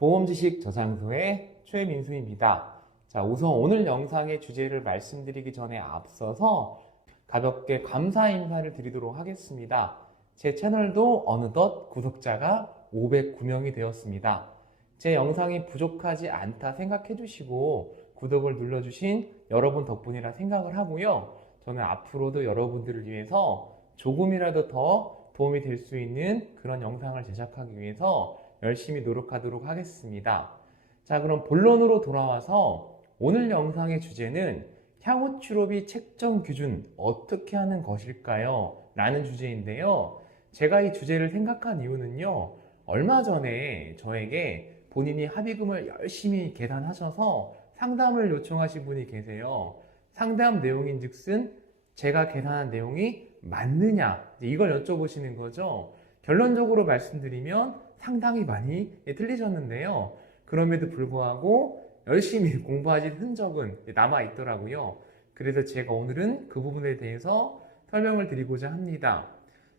보험지식 저장소의 최민수입니다. 자, 우선 오늘 영상의 주제를 말씀드리기 전에 앞서서 가볍게 감사 인사를 드리도록 하겠습니다. 제 채널도 어느덧 구독자가 509명이 되었습니다. 제 영상이 부족하지 않다 생각해 주시고 구독을 눌러주신 여러분 덕분이라 생각을 하고요. 저는 앞으로도 여러분들을 위해서 조금이라도 더 도움이 될 수 있는 그런 영상을 제작하기 위해서 열심히 노력하도록 하겠습니다. 자, 그럼 본론으로 돌아와서 오늘 영상의 주제는 향후 치료비 책정 기준 어떻게 하는 것일까요? 라는 주제인데요. 제가 이 주제를 생각한 이유는요. 얼마 전에 저에게 본인이 합의금을 열심히 계산하셔서 상담을 요청하신 분이 계세요. 상담 내용인즉슨 제가 계산한 내용이 맞느냐 이걸 여쭤보시는 거죠. 결론적으로 말씀드리면 상당히 많이 틀리셨는데요. 그럼에도 불구하고 열심히 공부하신 흔적은 남아 있더라고요. 그래서 제가 오늘은 그 부분에 대해서 설명을 드리고자 합니다.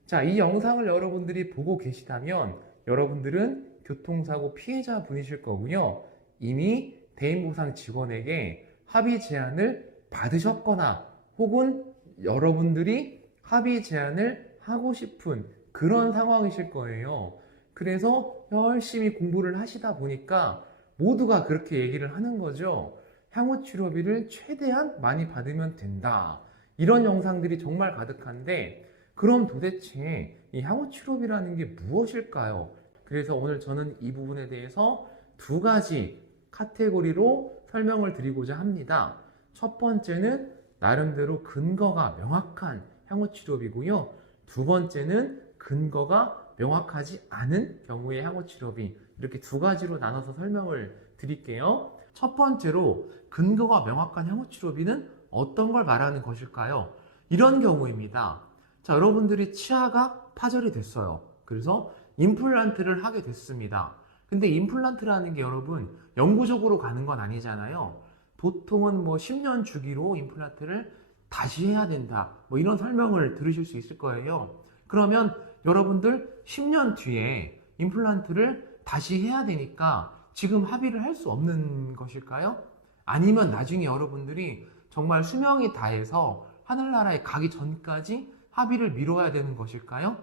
자, 이 영상을 여러분들이 보고 계시다면 여러분들은 교통사고 피해자 분이실 거고요. 이미 대인보상 직원에게 합의 제안을 받으셨거나 혹은 여러분들이 합의 제안을 하고 싶은 그런 상황이실 거예요. 그래서 열심히 공부를 하시다 보니까 모두가 그렇게 얘기를 하는 거죠. 향후 치료비를 최대한 많이 받으면 된다. 이런 영상들이 정말 가득한데 그럼 도대체 이 향후 치료비라는 게 무엇일까요? 그래서 오늘 저는 이 부분에 대해서 두 가지 카테고리로 설명을 드리고자 합니다. 첫 번째는 나름대로 근거가 명확한 향후 치료비고요. 두 번째는 근거가 명확하지 않은 경우의 향후 치료비, 이렇게 두 가지로 나눠서 설명을 드릴게요. 첫 번째로 근거가 명확한 향후 치료비는 어떤 걸 말하는 것일까요? 이런 경우입니다. 자, 여러분들이 치아가 파절이 됐어요. 그래서 임플란트를 하게 됐습니다. 근데 임플란트라는 게 여러분 영구적으로 가는 건 아니잖아요. 보통은 10년 주기로 임플란트를 다시 해야 된다. 이런 설명을 들으실 수 있을 거예요. 그러면 여러분들 10년 뒤에 임플란트를 다시 해야 되니까 지금 합의를 할 수 없는 것일까요? 아니면 나중에 여러분들이 정말 수명이 다해서 하늘나라에 가기 전까지 합의를 미뤄야 되는 것일까요?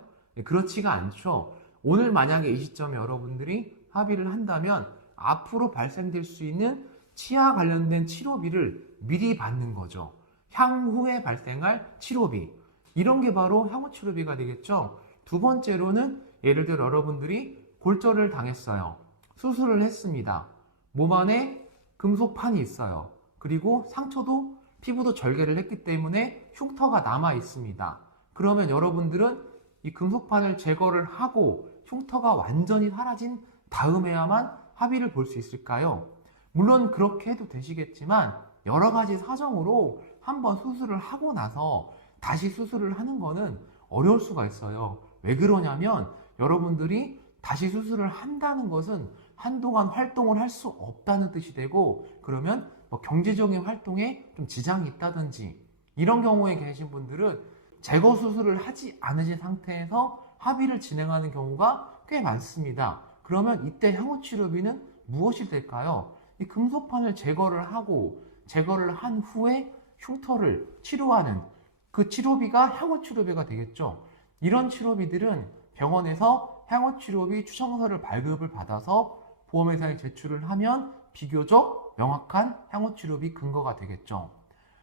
그렇지가 않죠. 오늘 만약에 이 시점에 여러분들이 합의를 한다면 앞으로 발생될 수 있는 치아 관련된 치료비를 미리 받는 거죠. 향후에 발생할 치료비. 이런 게 바로 향후 치료비가 되겠죠. 두 번째로는 예를 들어 여러분들이 골절을 당했어요. 수술을 했습니다. 몸 안에 금속판이 있어요. 그리고 상처도 피부도 절개를 했기 때문에 흉터가 남아 있습니다. 그러면 여러분들은 이 금속판을 제거를 하고 흉터가 완전히 사라진 다음에야만 합의를 볼 수 있을까요? 물론 그렇게 해도 되시겠지만 여러 가지 사정으로 한번 수술을 하고 나서 다시 수술을 하는 거는 어려울 수가 있어요. 왜 그러냐면 여러분들이 다시 수술을 한다는 것은 한동안 활동을 할 수 없다는 뜻이 되고, 그러면 경제적인 활동에 좀 지장이 있다든지 이런 경우에 계신 분들은 제거 수술을 하지 않으신 상태에서 합의를 진행하는 경우가 꽤 많습니다. 그러면 이때 향후 치료비는 무엇이 될까요? 이 금속판을 제거를 하고 제거를 한 후에 흉터를 치료하는 그 치료비가 향후 치료비가 되겠죠. 이런 치료비들은 병원에서 향후 치료비 추정서를 발급을 받아서 보험회사에 제출을 하면 비교적 명확한 향후 치료비 근거가 되겠죠.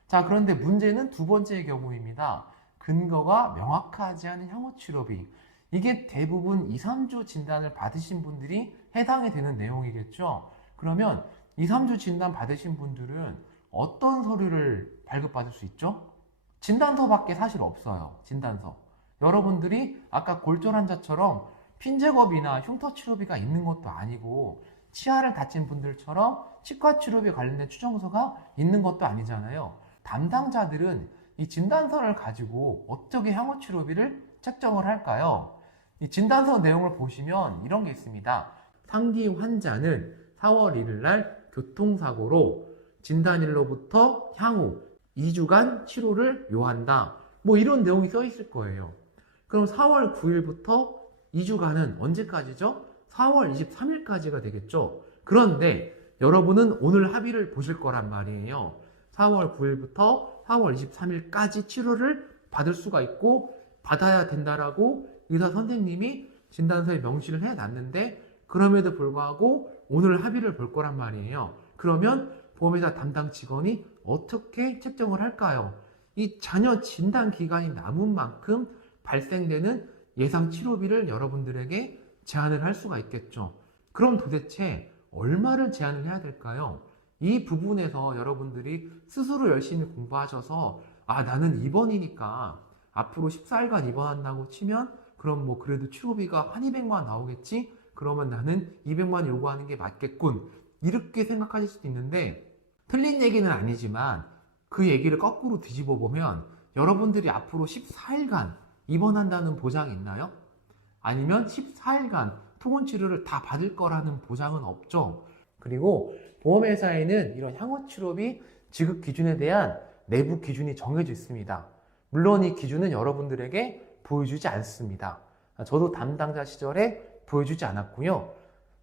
자, 그런데 문제는 두 번째의 경우입니다. 근거가 명확하지 않은 향후 치료비. 이게 대부분 2, 3주 진단을 받으신 분들이 해당이 되는 내용이겠죠. 그러면 2, 3주 진단 받으신 분들은 어떤 서류를 발급받을 수 있죠? 진단서밖에 사실 없어요. 진단서. 여러분들이 아까 골절 환자처럼 핀 제거비나 흉터 치료비가 있는 것도 아니고 치아를 다친 분들처럼 치과 치료비 관련된 추정서가 있는 것도 아니잖아요. 담당자들은 이 진단서를 가지고 어떻게 향후 치료비를 책정을 할까요? 이 진단서 내용을 보시면 이런 게 있습니다. 상기 환자는 4월 1일 날 교통사고로 진단일로부터 향후 2주간 치료를 요한다. 이런 내용이 써 있을 거예요. 그럼 4월 9일부터 2주간은 언제까지죠? 4월 23일까지가 되겠죠. 그런데 여러분은 오늘 합의를 보실 거란 말이에요. 4월 9일부터 4월 23일까지 치료를 받을 수가 있고 받아야 된다라고 의사 선생님이 진단서에 명시를 해놨는데 그럼에도 불구하고 오늘 합의를 볼 거란 말이에요. 그러면 보험회사 담당 직원이 어떻게 책정을 할까요? 이 잔여 진단 기간이 남은 만큼 발생되는 예상 치료비를 여러분들에게 제한을 할 수가 있겠죠. 그럼 도대체 얼마를 제한을 해야 될까요? 이 부분에서 여러분들이 스스로 열심히 공부하셔서 나는 입원이니까 앞으로 14일간 입원한다고 치면 그럼 뭐 그래도 치료비가 한 200만 원 나오겠지? 그러면 나는 200만 원 요구하는 게 맞겠군. 이렇게 생각하실 수도 있는데 틀린 얘기는 아니지만 그 얘기를 거꾸로 뒤집어 보면 여러분들이 앞으로 14일간 입원한다는 보장이 있나요? 아니면 14일간 통원 치료를 다 받을 거라는 보장은 없죠. 그리고 보험회사에는 이런 향후치료비 지급 기준에 대한 내부 기준이 정해져 있습니다. 물론 이 기준은 여러분들에게 보여주지 않습니다. 저도 담당자 시절에 보여주지 않았고요.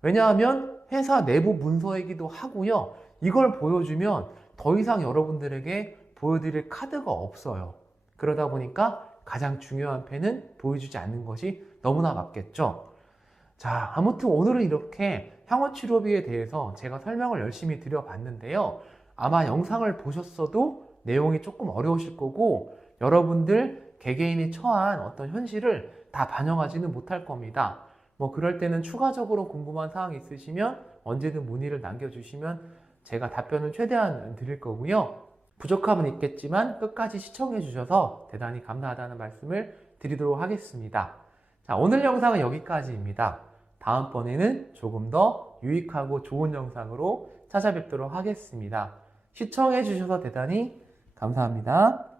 왜냐하면 회사 내부 문서이기도 하고요. 이걸 보여주면 더 이상 여러분들에게 보여드릴 카드가 없어요. 그러다 보니까 가장 중요한 펜은 보여주지 않는 것이 너무나 맞겠죠. 자, 아무튼 오늘은 이렇게 향후치료비에 대해서 제가 설명을 열심히 드려봤는데요. 아마 영상을 보셨어도 내용이 조금 어려우실 거고 여러분들 개개인이 처한 어떤 현실을 다 반영하지는 못할 겁니다. 뭐 그럴 때는 추가적으로 궁금한 사항이 있으시면 언제든 문의를 남겨주시면 제가 답변을 최대한 드릴 거고요. 부족함은 있겠지만 끝까지 시청해 주셔서 대단히 감사하다는 말씀을 드리도록 하겠습니다. 자, 오늘 영상은 여기까지입니다. 다음번에는 조금 더 유익하고 좋은 영상으로 찾아뵙도록 하겠습니다. 시청해 주셔서 대단히 감사합니다.